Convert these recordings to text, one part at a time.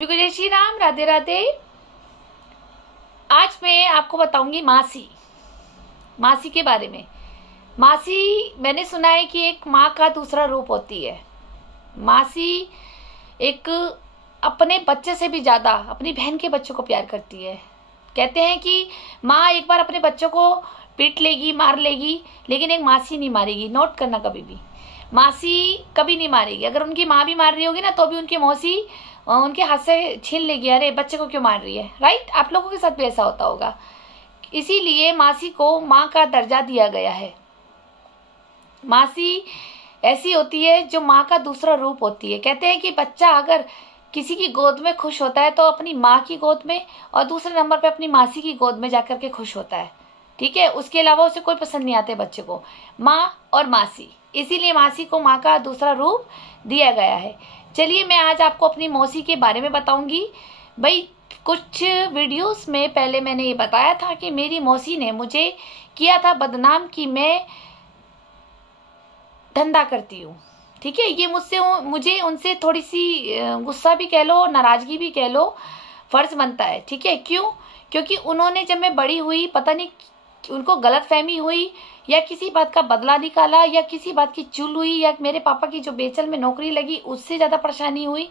जय श्री राम, राधे राधे। आज मैं आपको बताऊंगी मासी के बारे में। मासी, मैंने सुना है कि एक माँ का दूसरा रूप होती है। मासी एक अपने बच्चे से भी ज्यादा अपनी बहन के बच्चों को प्यार करती है। कहते हैं कि माँ एक बार अपने बच्चों को पीट लेगी, मार लेगी, लेकिन एक मासी नहीं मारेगी। नोट करना, कभी भी मासी कभी नहीं मारेगी। अगर उनकी माँ भी मार रही होगी ना, तो भी उनकी मौसी उनके हाथ से छीन लेगी, अरे बच्चे को क्यों मार रही है। राइट, आप लोगों के साथ भी ऐसा होता होगा। इसीलिए मासी को माँ का दर्जा दिया गया है। मासी ऐसी होती है जो माँ का दूसरा रूप होती है। कहते हैं कि बच्चा अगर किसी की गोद में खुश होता है तो अपनी माँ की गोद में, और दूसरे नंबर पे अपनी मासी की गोद में जाकर के खुश होता है। ठीक है, उसके अलावा उसे कोई पसंद नहीं आते बच्चे को, माँ और मासी। इसीलिए मासी को माँ का दूसरा रूप दिया गया है। चलिए, मैं आज आपको अपनी मौसी के बारे में बताऊंगी। भाई, कुछ वीडियोस में पहले मैंने ये बताया था कि मेरी मौसी ने मुझे किया था बदनाम कि मैं धंधा करती हूँ। ठीक है, ये मुझे उनसे थोड़ी सी गुस्सा भी कह लो, नाराजगी भी कह लो, फर्ज बनता है। ठीक है, क्यों? क्योंकि उन्होंने जब मैं बड़ी हुई, पता नहीं उनको गलतफहमी हुई या किसी बात का बदला निकाला या किसी बात की चुल हुई या मेरे पापा की जो बेचल में नौकरी लगी उससे ज्यादा परेशानी हुई,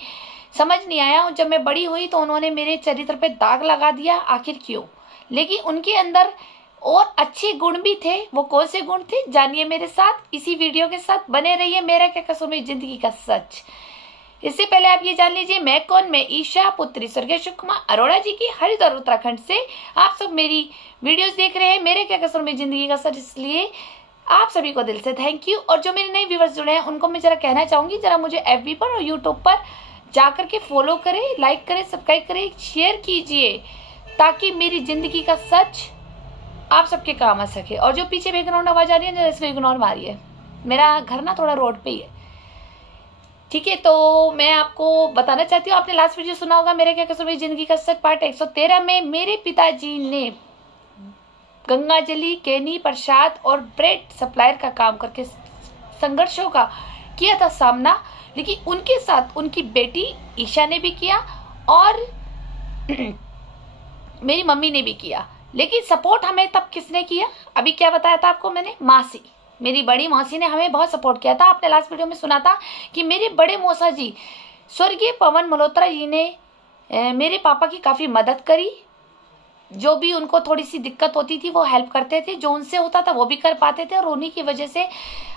समझ नहीं आया। जब मैं बड़ी हुई तो उन्होंने मेरे चरित्र पे दाग लगा दिया। आखिर क्यों? लेकिन उनके अंदर और अच्छे गुण भी थे। वो कौन से गुण थे, जानिए मेरे साथ, इसी वीडियो के साथ बने रहिए। मेरा क्या कसूर मेरी जिंदगी का सच। इससे पहले आप ये जान लीजिए मैं कौन। मैं ईशा, पुत्री स्वर्गीय सुषमा अरोड़ा जी की, हरिद्वार उत्तराखंड से। आप सब मेरी वीडियोस देख रहे हैं मेरे क्या कसूर मेरी जिंदगी का सच, इसलिए आप सभी को दिल से थैंक यू। और जो मेरे नए व्यूवर्स जुड़े हैं उनको मैं जरा कहना चाहूंगी, जरा मुझे एफबी पर और यूट्यूब पर जाकर के फॉलो करें, लाइक करें, सब्सक्राइब करें, शेयर कीजिए, ताकि मेरी जिंदगी का सच आप सबके काम आ सके। और जो पीछे बैकग्राउंड आवाज आ रही है, जरा इसको इग्नोर मारिए। मेरा घर ना थोड़ा रोड पे ही है। ठीक है, तो मैं आपको बताना चाहती हूँ, आपने लास्ट वीडियो सुना होगा मेरे क्या कसूर मेरी जिंदगी का सच पार्ट 113 में मेरे पिताजी ने गंगाजली, केनी, प्रसाद और ब्रेड सप्लायर का काम करके संघर्षों का किया था सामना। लेकिन उनके साथ उनकी बेटी ईशा ने भी किया और मेरी मम्मी ने भी किया। लेकिन सपोर्ट हमें तब किसने किया? अभी क्या बताया था आपको मैंने? मासी, मेरी बड़ी मौसी ने हमें बहुत सपोर्ट किया था। आपने लास्ट वीडियो में सुना था कि मेरे बड़े मौसा जी स्वर्गीय पवन मल्होत्रा जी ने मेरे पापा की काफी मदद करी। जो भी उनको थोड़ी सी दिक्कत होती थी वो हेल्प करते थे, जो उनसे होता था वो भी कर पाते थे, और उन्हीं की वजह से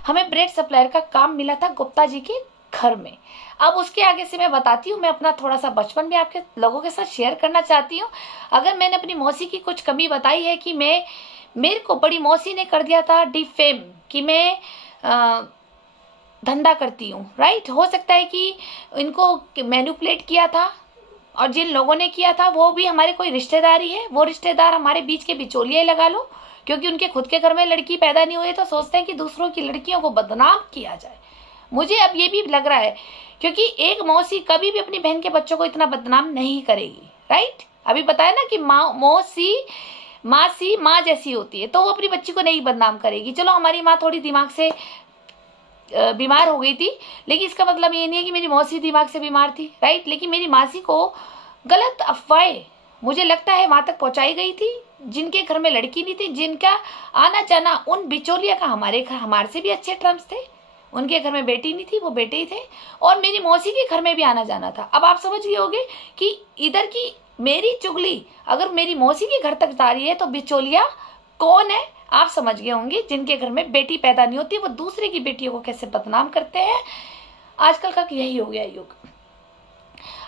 हमें ब्रेड सप्लायर का काम मिला था गुप्ता जी के घर में। अब उसके आगे से मैं बताती हूँ, मैं अपना थोड़ा सा बचपन भी आपके लोगों के साथ शेयर करना चाहती हूँ। अगर मैंने अपनी मौसी की कुछ कमी बताई है कि मेरे को बड़ी मौसी ने कर दिया था डिफेम कि मैं धंधा करती हूँ। राइट, हो सकता है कि इनको मैनिपुलेट किया था, और जिन लोगों ने किया था वो भी हमारे कोई रिश्तेदारी है। वो रिश्तेदार हमारे बीच के बिचौलिए लगा लो, क्योंकि उनके खुद के घर में लड़की पैदा नहीं हुई तो सोचते हैं कि दूसरों की लड़कियों को बदनाम किया जाए। मुझे अब ये भी लग रहा है, क्योंकि एक मौसी कभी भी अपनी बहन के बच्चों को इतना बदनाम नहीं करेगी। राइट, अभी बताया ना कि मासी माँ जैसी होती है, तो वो अपनी बच्ची को नहीं बदनाम करेगी। चलो, हमारी माँ थोड़ी दिमाग से बीमार हो गई थी, लेकिन इसका मतलब ये नहीं है कि मेरी मौसी दिमाग से बीमार थी। राइट, लेकिन मेरी मासी को गलत अफवाहें मुझे लगता है वहां तक पहुंचाई गई थी, जिनके घर में लड़की नहीं थी, जिनका आना जाना उन बिचौलिया का हमारे से भी अच्छे टर्म्स थे। उनके घर में बेटी नहीं थी, वो बेटे ही थे, और मेरी मौसी के घर में भी आना जाना था। अब आप समझ गए होंगे कि इधर की मेरी चुगली अगर मेरी मौसी के घर तक जा रही है तो बिचौलिया कौन है आप समझ गए होंगे। जिनके घर में बेटी पैदा नहीं होती वो दूसरे की बेटियों को कैसे बदनाम करते हैं। आजकल का यही हो गया युग।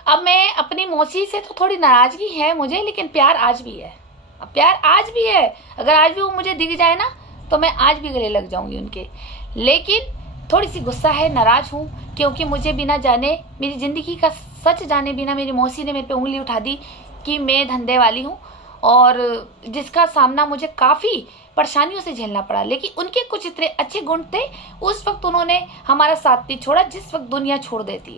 अब मैं अपनी मौसी से तो थोड़ी नाराजगी है मुझे, लेकिन प्यार आज भी है। अब प्यार आज भी है। अगर आज भी वो मुझे दिख जाए ना तो मैं आज भी गले लग जाऊंगी उनके। लेकिन थोड़ी सी गुस्सा है, नाराज हूँ, क्योंकि मुझे बिना जाने, मेरी जिंदगी का सच जाने बिना मेरी मौसी ने मेरे पे उंगली उठा दी कि मैं धंधे वाली हूँ, और जिसका सामना मुझे काफी परेशानियों से झेलना पड़ा। लेकिन उनके कुछ इतने अच्छे गुण थे, उस वक्त उन्होंने हमारा साथ नहीं छोड़ा जिस वक्त दुनिया छोड़ देती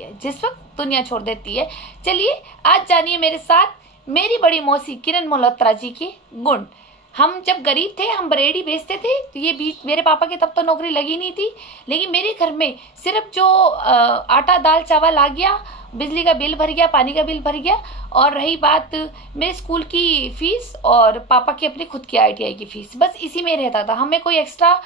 है। चलिए, आज जानिए मेरे साथ मेरी बड़ी मौसी किरण मल्होत्रा जी के गुण। हम जब गरीब थे, हम बरेड़ी बेचते थे, तो ये बीच मेरे पापा की तब तो नौकरी लगी नहीं थी, लेकिन मेरे घर में सिर्फ जो आटा दाल चावल आ गया, बिजली का बिल भर गया, पानी का बिल भर गया, और रही बात मेरे स्कूल की फीस और पापा की अपनी खुद की ITI की फीस, बस इसी में रहता था। हमें कोई एक्स्ट्रा,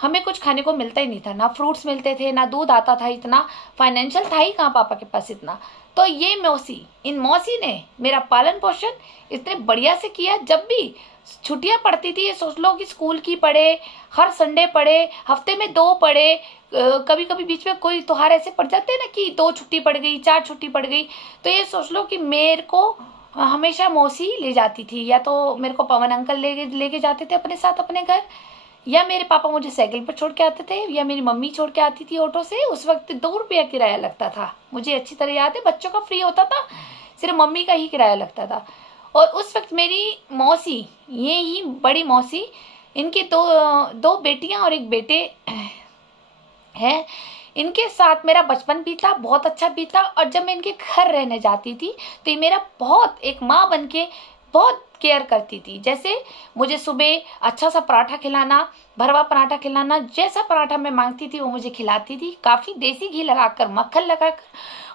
हमें कुछ खाने को मिलता ही नहीं था, ना फ्रूट्स मिलते थे, ना दूध आता था, इतना फाइनेंशियल था ही कहाँ पापा के पास इतना। तो ये मौसी, इन मौसी ने मेरा पालन पोषण इतने बढ़िया से किया। जब भी छुट्टियां पड़ती थी, ये सोच लो कि स्कूल की पढ़े, हर संडे पढ़े, हफ्ते में 2 पढ़े, कभी कभी बीच में कोई त्योहार ऐसे पड़ जाते हैं ना कि 2 छुट्टी पड़ गई, 4 छुट्टी पड़ गई, तो ये सोच लो कि मेरे को हमेशा मौसी ले जाती थी। या तो मेरे को पवन अंकल लेके जाते थे अपने साथ अपने घर, या मेरे पापा मुझे साइकिल पर छोड़ के आते थे, या मेरी मम्मी छोड़ के आती थी ऑटो से। उस वक्त 2 रुपया किराया लगता था, मुझे अच्छी तरह याद है, बच्चों का फ्री होता था, सिर्फ मम्मी का ही किराया लगता था। और उस वक्त मेरी मौसी, ये ही बड़ी मौसी, इनके 2 बेटियां और 1 बेटे हैं, इनके साथ मेरा बचपन बीता, बहुत अच्छा बीता। और जब मैं इनके घर रहने जाती थी तो ये मेरा बहुत, एक माँ बन के बहुत केयर करती थी। जैसे मुझे सुबह अच्छा सा पराठा खिलाना, भरवा पराठा खिलाना, जैसा पराठा मैं मांगती थी वो मुझे खिलाती थी, काफ़ी देसी घी लगाकर, मक्खन लगाकर,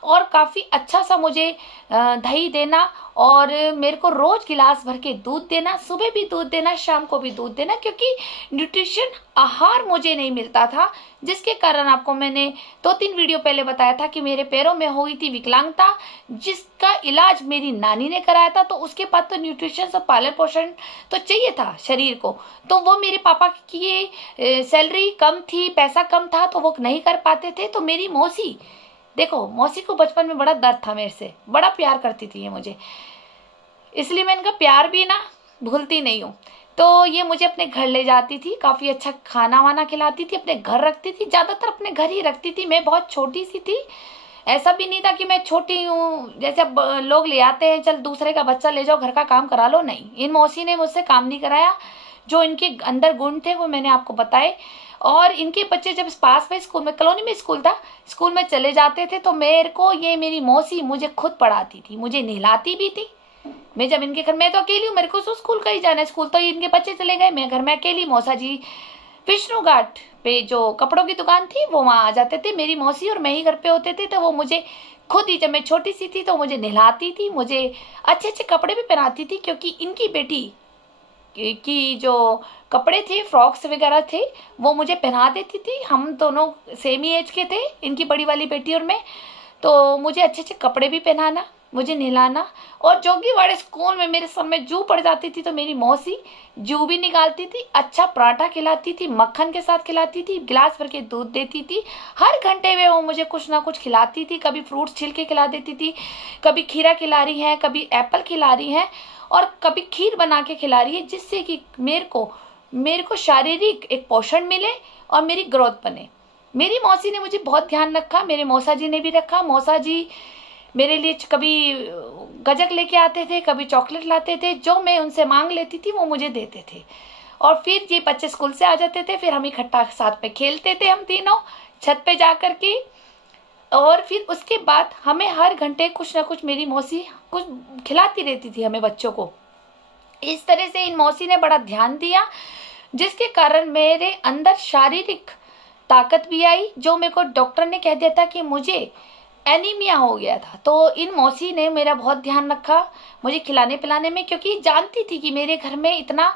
और काफ़ी अच्छा सा मुझे दही देना, और मेरे को रोज़ गिलास भर के दूध देना, सुबह भी दूध देना, शाम को भी दूध देना, क्योंकि न्यूट्रिशन आहार मुझे नहीं मिलता था, जिसके कारण आपको मैंने 2-3 वीडियो पहले बताया था कि मेरे पैरों में हो गई थी विकलांगता, जिसका इलाज मेरी नानी ने कराया था। तो उसके बाद तो न्यूट्रिशन और पालन पोषण तो चाहिए था शरीर को, तो वो मेरे पापा की सैलरी कम थी, पैसा कम था, तो वो नहीं कर पाते थे। तो मेरी मौसी, देखो मौसी को बचपन में बड़ा दर्द था मेरे से, बड़ा प्यार करती थी ये मुझे, इसलिए मैं इनका प्यार भी ना भूलती नहीं हूँ। तो ये मुझे अपने घर ले जाती थी, काफ़ी अच्छा खाना वाना खिलाती थी, अपने घर रखती थी, ज़्यादातर अपने घर ही रखती थी। मैं बहुत छोटी सी थी, ऐसा भी नहीं था कि मैं छोटी हूँ, जैसे अब लोग ले आते हैं, चल दूसरे का बच्चा ले जाओ, घर का काम करा लो, नहीं, इन मौसी ने मुझसे काम नहीं कराया। जो इनके अंदर गुण थे वो मैंने आपको बताए। और इनके बच्चे जब पास में स्कूल में, कॉलोनी में स्कूल था, स्कूल में चले जाते थे, तो मेरे को ये मेरी मौसी मुझे खुद पढ़ाती थी, मुझे नहलाती भी थी। मैं जब इनके घर में, तो अकेली हूँ, मेरे को तो स्कूल का ही जाना है, स्कूल तो इनके बच्चे चले गए, मैं घर में अकेली। मौसा जी विष्णु घाट पे जो कपड़ों की दुकान थी वो वहाँ आ जाते थे, मेरी मौसी और मैं ही घर पे होते थे। तो वो मुझे खुद ही, जब मैं छोटी सी थी तो मुझे नहलाती थी, मुझे अच्छे अच्छे कपड़े भी पहनाती थी, क्योंकि इनकी बेटी की जो कपड़े थे, फ्रॉक्स वगैरह थे, वो मुझे पहना देती थी। हम दोनों सेम ही एज के थे, इनकी बड़ी वाली बेटी और मैं, तो मुझे अच्छे अच्छे कपड़े भी पहनाना, मुझे नहलाना। और जोगीवाड़े स्कूल में मेरे सर में जू पड़ जाती थी तो मेरी मौसी जू भी निकालती थी, अच्छा पराठा खिलाती थी, मक्खन के साथ खिलाती थी, गिलास भर के दूध देती थी। हर घंटे में वो मुझे कुछ ना कुछ खिलाती थी, कभी फ्रूट्स छिल के खिला देती थी, कभी खीरा खिला रही है, कभी एप्पल खिला रही है, और कभी खीर बना के खिला रही है, जिससे कि मेरे को शारीरिक एक पोषण मिले और मेरी ग्रोथ बने। मेरी मौसी ने मुझे बहुत ध्यान रखा, मेरे मौसा जी ने भी रखा। मौसा जी मेरे लिए कभी गजक लेके आते थे, कभी चॉकलेट लाते थे, जो मैं उनसे मांग लेती थी वो मुझे देते थे। और फिर ये बच्चे स्कूल से आ जाते थे, फिर हम इकट्ठा साथ में खेलते थे, हम तीनों छत पे जा कर के। और फिर उसके बाद हमें हर घंटे कुछ ना कुछ मेरी मौसी कुछ खिलाती रहती थी हमें बच्चों को। इस तरह से इन मौसी ने बड़ा ध्यान दिया, जिसके कारण मेरे अंदर शारीरिक ताकत भी आई, जो मेरे को डॉक्टर ने कह दिया था कि मुझे एनीमिया हो गया था। तो इन मौसी ने मेरा बहुत ध्यान रखा मुझे खिलाने पिलाने में, क्योंकि जानती थी कि मेरे घर में इतना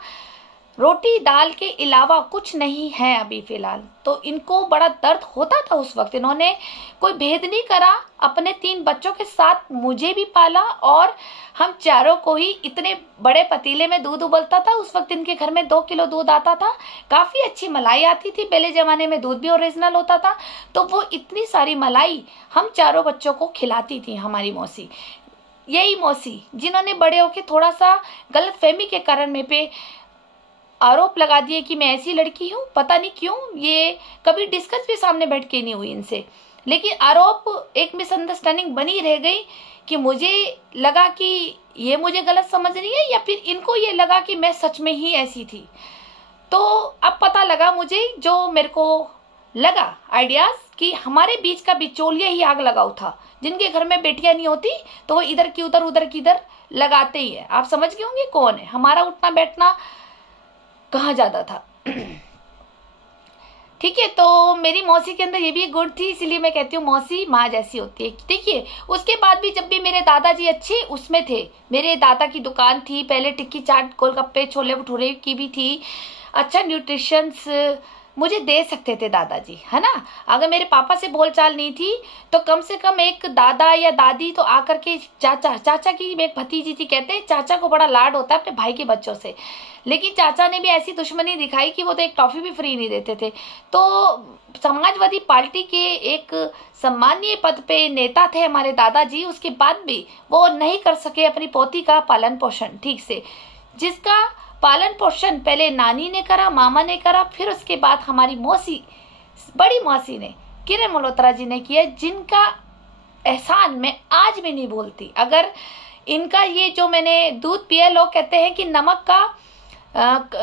रोटी दाल के अलावा कुछ नहीं है अभी फ़िलहाल। तो इनको बड़ा दर्द होता था उस वक्त, इन्होंने कोई भेद नहीं करा, अपने 3 बच्चों के साथ मुझे भी पाला, और हम चारों को ही इतने बड़े पतीले में दूध उबलता था। उस वक्त इनके घर में 2 किलो दूध आता था, काफ़ी अच्छी मलाई आती थी, पहले ज़माने में दूध भी ओरिजिनल होता था। तो वो इतनी सारी मलाई हम चारों बच्चों को खिलाती थी हमारी मौसी। यही मौसी जिन्होंने बड़े होके थोड़ा सा गलतफहमी के कारण मेरे पे आरोप लगा दिए कि मैं ऐसी लड़की हूँ, पता नहीं क्यों, ये कभी डिस्कस भी सामने बैठ के नहीं हुई इनसे, लेकिन आरोप एक मिसअंडरस्टैंडिंग बनी रह गई कि मुझे लगा कि ये मुझे गलत समझ रही है, या फिर इनको ये लगा कि मैं सच में ही ऐसी थी। तो अब पता लगा मुझे, जो मेरे को लगा आइडियाज, कि हमारे बीच का बिचौलिया ही आग लगाऊ था। जिनके घर में बेटियां नहीं होती तो वो इधर की उधर, उधर की इधर लगाते ही है। आप समझ गए होंगे कौन है। हमारा उठना बैठना कहाँ जाता था। ठीक है, तो मेरी मौसी के अंदर ये भी एक गुण थी, इसीलिए मैं कहती हूँ मौसी माँ जैसी होती है। देखिए, उसके बाद भी जब भी मेरे दादाजी अच्छे उसमें थे, मेरे दादा की दुकान थी पहले, टिक्की चाट गोलगप्पे छोले भटूरे की भी थी, अच्छा न्यूट्रिशंस मुझे दे सकते थे दादाजी, है ना। अगर मेरे पापा से बोलचाल नहीं थी तो कम से कम एक दादा या दादी तो आकर के, चाचा की एक भतीजी थी, कहते हैं चाचा को बड़ा लाड होता है अपने भाई के बच्चों से, लेकिन चाचा ने भी ऐसी दुश्मनी दिखाई कि वो तो एक टॉफी भी फ्री नहीं देते थे। तो समाजवादी पार्टी के एक सम्मानीय पद पे नेता थे हमारे दादाजी, उसके बाद भी वो नहीं कर सके अपनी पोती का पालन पोषण ठीक से, जिसका पालन पोषण पहले नानी ने करा, मामा ने करा, फिर उसके बाद हमारी मौसी, बड़ी मौसी ने, किरण मल्होत्रा जी ने किया, जिनका एहसान मैं आज भी नहीं भूलती। अगर इनका ये जो मैंने दूध पिया, लोग कहते हैं कि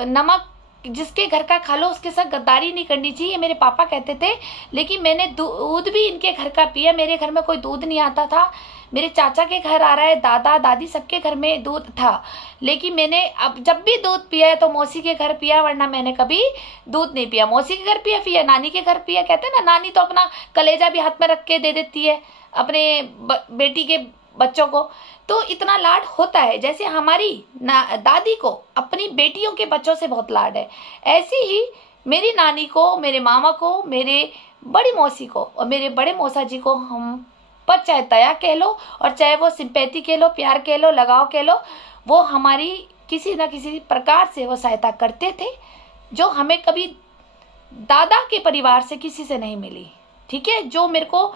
नमक जिसके घर का खा लो उसके साथ गद्दारी नहीं करनी चाहिए, मेरे पापा कहते थे, लेकिन मैंने दूध भी इनके घर का पिया। मेरे घर में कोई दूध नहीं आता था, मेरे चाचा के घर आ रहा है, दादा दादी सबके घर में दूध था, लेकिन मैंने अब जब भी दूध पिया है तो मौसी के घर पिया, वरना मैंने कभी दूध नहीं पिया। मौसी के घर पिया, फिर नानी के घर पिया। कहते हैं ना, नानी तो अपना कलेजा भी हाथ में रख के दे देती है अपने बेटी के बच्चों को, तो इतना लाड होता है। जैसे हमारी दादी को अपनी बेटियों के बच्चों से बहुत लाड है, ऐसे ही मेरी नानी को, मेरे मामा को, मेरे बड़ी मौसी को और मेरे बड़े मौसा जी को हम पर चाहे दया कह लो और चाहे वो सिंपैथी कह लो, प्यार कह लो, लगाव कह लो, वो हमारी किसी न किसी प्रकार से वो सहायता करते थे, जो हमें कभी दादा के परिवार से किसी से नहीं मिली। ठीक है, जो मेरे को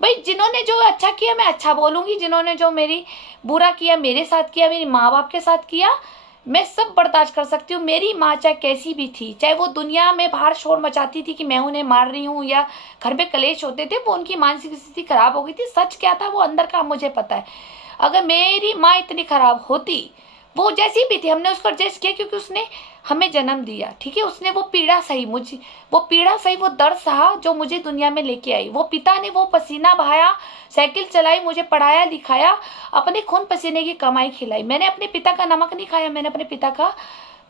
भाई, जिन्होंने जो अच्छा किया मैं अच्छा बोलूंगी, जिन्होंने जो मेरी बुरा किया मेरे साथ किया, मेरे माँ बाप के साथ किया, मैं सब बर्दाश्त कर सकती हूँ। मेरी माँ चाहे कैसी भी थी, चाहे वो दुनिया में बाहर शोर मचाती थी कि मैं उन्हें मार रही हूँ या घर में कलेश होते थे, वो उनकी मानसिक स्थिति खराब हो गई थी। सच क्या था वो अंदर का मुझे पता है। अगर मेरी माँ इतनी खराब होती, वो जैसी भी थी, हमने उसको एडजस्ट किया क्योंकि उसने हमें जन्म दिया। ठीक है, उसने वो पीड़ा सही, मुझे वो पीड़ा सही, वो दर्द सहा जो मुझे दुनिया में लेके आई। वो पिता ने वो पसीना बहाया, साइकिल चलाई, मुझे पढ़ाया लिखाया, अपने खून पसीने की कमाई खिलाई। मैंने अपने पिता का नमक नहीं खाया, मैंने अपने पिता का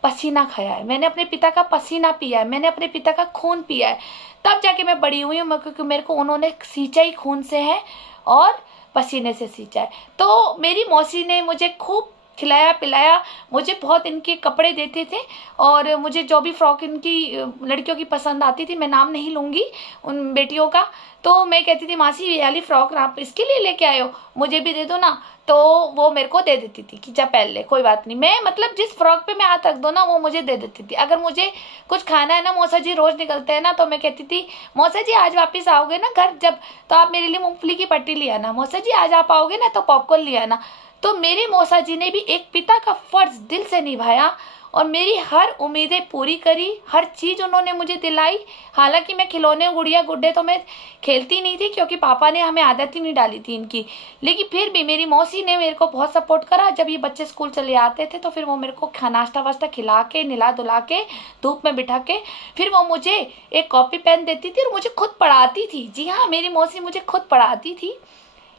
पसीना खाया है, मैंने अपने पिता का पसीना पिया है, मैंने अपने पिता का खून पिया है, तब जाके मैं बड़ी हुई हूँ, क्योंकि मेरे को उन्होंने सींचा ही खून से है और पसीने से सींचा है। तो मेरी मौसी ने मुझे खूब खिलाया पिलाया, मुझे बहुत इनके कपड़े देते थे, और मुझे जो भी फ्रॉक इनकी लड़कियों की पसंद आती थी, मैं नाम नहीं लूँगी उन बेटियों का, तो मैं कहती थी मासी ये वाली फ्रॉक आप इसके लिए लेके आए हो, मुझे भी दे दो ना, तो वो मेरे को दे देती थी कि जा पहन ले, कोई बात नहीं। मैं मतलब जिस फ्रॉक पे मैं हाथ रख दो ना, वो मुझे दे देती थी। अगर मुझे कुछ खाना है ना, मौसा जी रोज निकलते हैं ना, तो मैं कहती थी मौसा जी आज वापस आओगे ना घर जब, तो आप मेरे लिए मूंगफली की पट्टी ले आना, मौसा जी आज आप आओगे ना तो पॉपकॉर्न ले आना। तो मेरे मौसा जी ने भी एक पिता का फर्ज दिल से निभाया और मेरी हर उम्मीदें पूरी करी, हर चीज़ उन्होंने मुझे दिलाई। हालांकि मैं खिलौने गुड़िया गुड्डे तो मैं खेलती नहीं थी, क्योंकि पापा ने हमें आदत ही नहीं डाली थी इनकी, लेकिन फिर भी मेरी मौसी ने मेरे को बहुत सपोर्ट करा। जब ये बच्चे स्कूल चले आते थे तो फिर वो मेरे को नाश्ता वास्ता खिला के, निला धुला के, धूप में बिठा के, फिर वो मुझे एक कॉपी पेन देती थी और मुझे खुद पढ़ाती थी। जी हाँ, मेरी मौसी मुझे खुद पढ़ाती थी,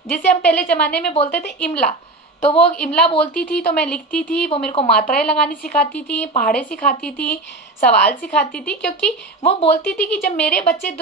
जिसे हम पहले ज़माने में बोलते थे इमला। तो वो इमला बोलती थी तो मैं लिखती थी, वो मेरे को मात्राएं लगानी सिखाती थी, पहाड़े सिखाती थी, सवाल सिखाती थी, क्योंकि वो बोलती थी कि जब मेरे बच्चे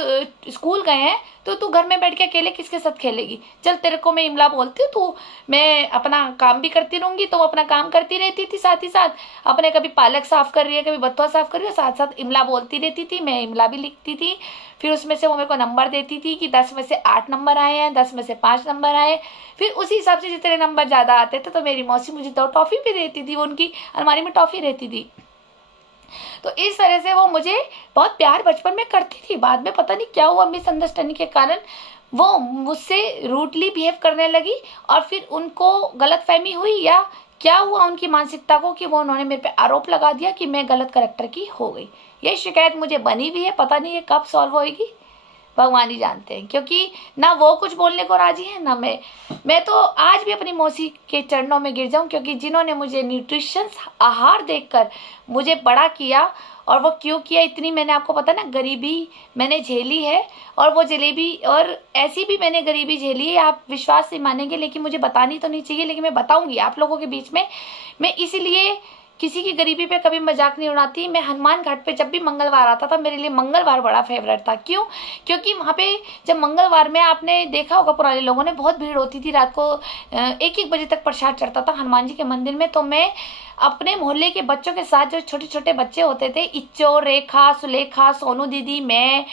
स्कूल गए हैं तो तू घर में बैठ के अकेले किसके साथ खेलेगी, चल तेरे को मैं इमला बोलती हूँ, तू मैं अपना काम भी करती रहूँगी। तो वो अपना काम करती रहती थी, साथ ही साथ अपने कभी पालक साफ कर रही है, कभी बत्तुआ साफ कर रही है, साथ साथ इमला बोलती रहती थी, मैं इमला भी लिखती थी। फिर उसमें से वो मेरे को नंबर देती थी कि 10 में से 8 नंबर आए हैं, 10 में से 5 नंबर आए। फिर उसी हिसाब से जितने नंबर ज़्यादा आते थे तो मेरी मौसी मुझे 2 टॉफ़ी भी देती थी, वो उनकी अलमारी में टॉफ़ी रहती थी। तो इस तरह से वो मुझे बहुत प्यार बचपन में करती थी। बाद में पता नहीं क्या हुआ, मिसअंडरस्टैंडिंग के कारण वो मुझसे रूडली बिहेव करने लगी, और फिर उनको गलतफहमी हुई या क्या हुआ उनकी मानसिकता को कि वो उन्होंने मेरे पे आरोप लगा दिया कि मैं गलत करैक्टर की हो गई। ये शिकायत मुझे बनी हुई है, पता नहीं ये कब सॉल्व होएगी, भगवान ही जानते हैं, क्योंकि ना वो कुछ बोलने को राजी है ना मैं तो आज भी अपनी मौसी के चरणों में गिर जाऊं, क्योंकि जिन्होंने मुझे न्यूट्रिशंस आहार देकर मुझे बड़ा किया, और वो क्यों किया, इतनी मैंने आपको पता ना गरीबी मैंने झेली है, और वो जलेबी और ऐसी भी मैंने गरीबी झेली है, आप विश्वास नहीं मानेंगे, लेकिन मुझे बतानी तो नहीं चाहिए, लेकिन मैं बताऊंगी आप लोगों के बीच में। मैं इसीलिए किसी की गरीबी पे कभी मजाक नहीं उड़ाती। मैं हनुमान घाट पे जब भी मंगलवार आता था, मेरे लिए मंगलवार बड़ा फेवरेट था। क्यों? क्योंकि वहाँ पे जब मंगलवार में, आपने देखा होगा पुराने लोगों ने, बहुत भीड़ होती थी। रात को 1-1 बजे तक प्रसाद चढ़ता था हनुमान जी के मंदिर में। तो मैं अपने मोहल्ले के बच्चों के साथ, जो छोटे छोटे बच्चे होते थे, इच्चो, रेखा, सुलेखा, सोनू दीदी, मैं,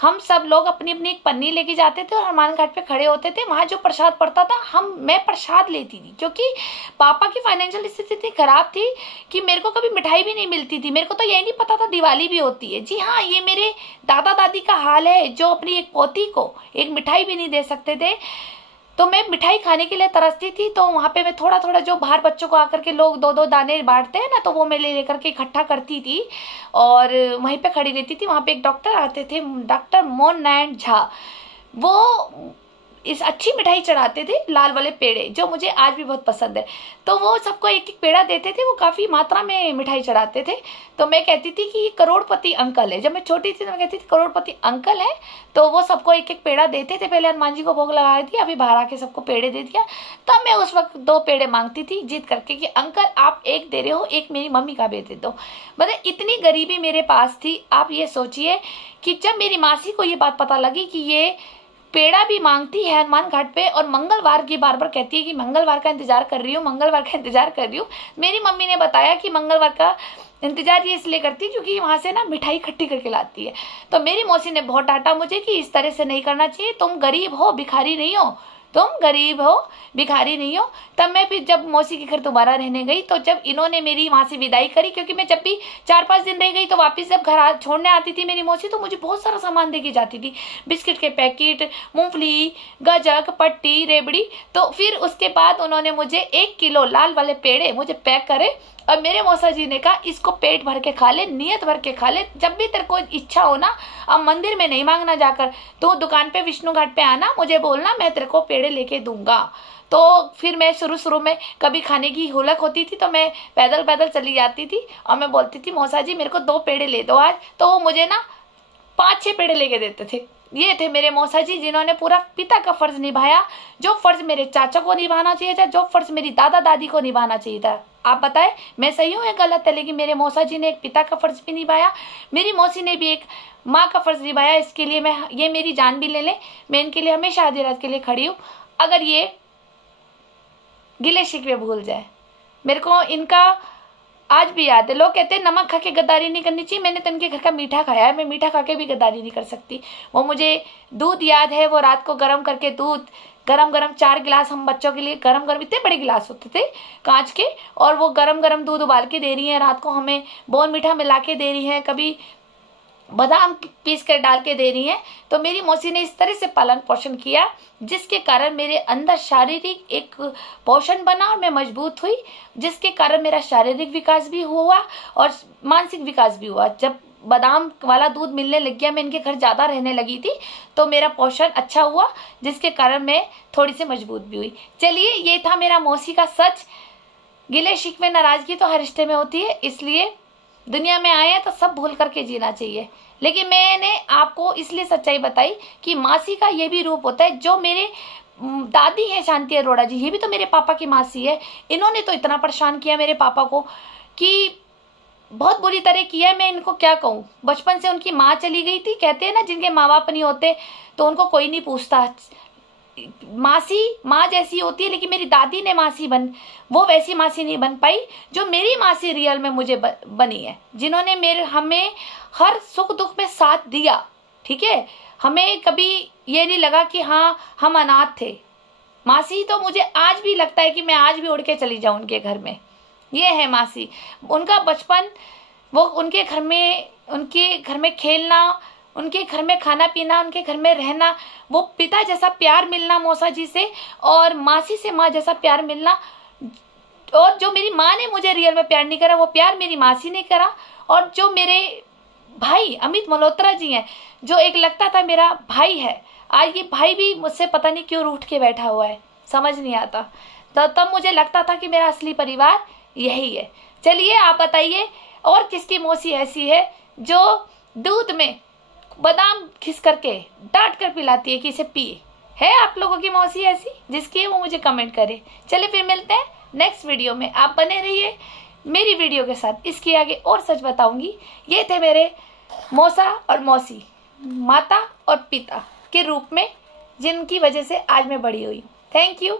हम सब लोग अपनी अपनी एक पन्नी लेके जाते थे और हनुमान घाट पे खड़े होते थे। वहाँ जो प्रसाद पड़ता था, मैं प्रसाद लेती थी, क्योंकि पापा की फाइनेंशियल स्थिति इतनी खराब थी कि मेरे को कभी मिठाई भी नहीं मिलती थी। मेरे को तो यही नहीं पता था दिवाली भी होती है। जी हाँ, ये मेरे दादा दादी का हाल है, जो अपनी एक पोती को एक मिठाई भी नहीं दे सकते थे। तो मैं मिठाई खाने के लिए तरसती थी। तो वहाँ पे मैं थोड़ा थोड़ा, जो बाहर बच्चों को आकर के लोग 2-2 दाने बांटते हैं ना, तो वो मैं लेकर के इकट्ठा करती थी और वहीं पे खड़ी रहती थी। वहाँ पे एक डॉक्टर आते थे, डॉक्टर मोहन नारायण झा, वो इस अच्छी मिठाई चढ़ाते थे, लाल वाले पेड़े, जो मुझे आज भी बहुत पसंद है। तो वो सबको एक एक पेड़ा देते थे, वो काफ़ी मात्रा में मिठाई चढ़ाते थे। तो मैं कहती थी कि ये करोड़पति अंकल है। जब मैं छोटी थी तो मैं कहती थी करोड़पति अंकल है। तो वो सबको एक एक पेड़ा देते थे। पहले हनुमान जी को भोग लगा दिया, अभी बाहर आके सबको पेड़े दे दिया। तब मैं उस वक्त 2 पेड़े मांगती थी जीत करके कि अंकल आप 1 दे रहे हो, 1 मेरी मम्मी का भी दे दो। मतलब इतनी गरीबी मेरे पास थी। आप ये सोचिए कि जब मेरी मासी को ये बात पता लगी कि ये पेड़ा भी मांगती है हनुमान घाट पे और मंगलवार की बार बार कहती है कि मंगलवार का इंतजार कर रही हूँ, मंगलवार का इंतजार कर रही हूँ। मेरी मम्मी ने बताया कि मंगलवार का इंतजार ये इसलिए करती है क्योंकि वहाँ से ना मिठाई इकट्ठी करके लाती है। तो मेरी मौसी ने बहुत डांटा मुझे कि इस तरह से नहीं करना चाहिए, तुम गरीब हो, भिखारी नहीं हो, तुम गरीब हो, भिखारी नहीं हो। तब मैं फिर जब मौसी के घर दोबारा रहने गई, तो जब इन्होंने मेरी वहाँ से विदाई करी, क्योंकि मैं जब भी 4-5 दिन रह गई तो वापस जब घर छोड़ने आती थी मेरी मौसी, तो मुझे बहुत सारा सामान दे के जाती थी, बिस्किट के पैकेट, मूंगफली, गजक, पट्टी, रेबड़ी। तो फिर उसके बाद उन्होंने मुझे 1 किलो लाल वाले पेड़े मुझे पैक करे और मेरे मौसा जी ने कहा इसको पेट भर के खा ले, नियत भर के खा ले। जब भी तेरे को इच्छा हो ना, अब मंदिर में नहीं मांगना जाकर, तो दुकान पे विष्णु घाट पे आना, मुझे बोलना, मैं तेरे को पेड़े लेके दूंगा। तो फिर मैं शुरू में कभी खाने की हुलक होती थी तो मैं पैदल पैदल चली जाती थी और मैं बोलती थी मौसा जी मेरे को 2 पेड़े ले दो आज। तो वो मुझे ना 5-6 पेड़े लेके देते थे। ये थे मेरे मौसा जी, जिन्होंने पूरा पिता का फर्ज निभाया, जो फर्ज मेरे चाचा को निभाना चाहिए था, जो फर्ज मेरी दादा दादी को निभाना चाहिए था। आप बताएं मैं सही हूँ या गलत है? लेकिन मेरे मौसा जी ने एक पिता का फर्ज भी निभाया, मेरी मौसी ने भी एक माँ का फर्ज निभाया। इसके लिए ये मेरी जान भी ले लें, मैं इनके लिए हमेशा आधी रात के लिए खड़ी हूँ। अगर ये गिले शिकवे भूल जाए, मेरे को इनका आज भी याद है। लोग कहते हैं नमक खा के गद्दारी नहीं करनी चाहिए, मैंने तो इनके घर का मीठा खाया है, मैं मीठा खा के भी गद्दारी नहीं कर सकती। वो मुझे दूध याद है, वो रात को गर्म करके दूध गरम 4 गिलास हम बच्चों के लिए गरम इतने बड़े गिलास होते थे कांच के, और वो गरम दूध उबाल के दे रही है रात को, हमें बोन मीठा मिला के दे रही है, कभी बादाम पीस कर डाल के दे रही हैं। तो मेरी मौसी ने इस तरह से पालन पोषण किया, जिसके कारण मेरे अंदर शारीरिक एक पोषण बना और मैं मजबूत हुई, जिसके कारण मेरा शारीरिक विकास भी हुआ और मानसिक विकास भी हुआ। जब बादाम वाला दूध मिलने लग गया, मैं इनके घर ज़्यादा रहने लगी थी, तो मेरा पोषण अच्छा हुआ, जिसके कारण मैं थोड़ी सी मजबूत भी हुई। चलिए, ये था मेरा मौसी का सच। गिले शिकवे नाराजगी तो हर रिश्ते में होती है, इसलिए दुनिया में आए हैं तो सब भूल करके जीना चाहिए। लेकिन मैंने आपको इसलिए सच्चाई बताई कि मासी का ये भी रूप होता है। जो मेरे दादी है शांति अरोड़ा जी, ये भी तो मेरे पापा की मासी है। इन्होंने तो इतना परेशान किया मेरे पापा को कि बहुत बुरी तरह किया है। मैं इनको क्या कहूँ, बचपन से उनकी माँ चली गई थी। कहते हैं ना जिनके माँ बाप नहीं होते तो उनको कोई नहीं पूछता। मासी माँ जैसी होती है, लेकिन मेरी दादी ने वो वैसी मासी नहीं बन पाई जो मेरी मासी रियल में मुझे बनी है, जिन्होंने हमें हर सुख दुख में साथ दिया। ठीक है, हमें कभी ये नहीं लगा कि हाँ हम अनाथ थे। मासी तो मुझे आज भी लगता है कि मैं आज भी उड़ के चली जाऊं उनके घर में। ये है मासी। उनका बचपन, वो उनके घर में खेलना, उनके घर में खाना पीना, उनके घर में रहना, वो पिता जैसा प्यार मिलना मौसा जी से, और मासी से माँ जैसा प्यार मिलना। और जो मेरी माँ ने मुझे रियल में प्यार नहीं करा, वो प्यार मेरी मासी ने करा। और जो मेरे भाई अमित मल्होत्रा जी हैं, जो एक लगता था मेरा भाई है, आज ये भाई भी मुझसे पता नहीं क्यों रूठ के बैठा हुआ है, समझ नहीं आता। तो तब मुझे लगता था कि मेरा असली परिवार यही है। चलिए आप बताइए, और किसकी मौसी ऐसी है जो दूध में बादाम घिस करके डांट कर पिलाती है कि इसे पिए? है आप लोगों की मौसी ऐसी? जिसकी है वो मुझे कमेंट करे। चलिए फिर मिलते हैं नेक्स्ट वीडियो में। आप बने रहिए मेरी वीडियो के साथ इसके आगे और सच बताऊंगी। ये थे मेरे मौसा और मौसी, माता और पिता के रूप में, जिनकी वजह से आज मैं बड़ी हुई हूँ। Thank you.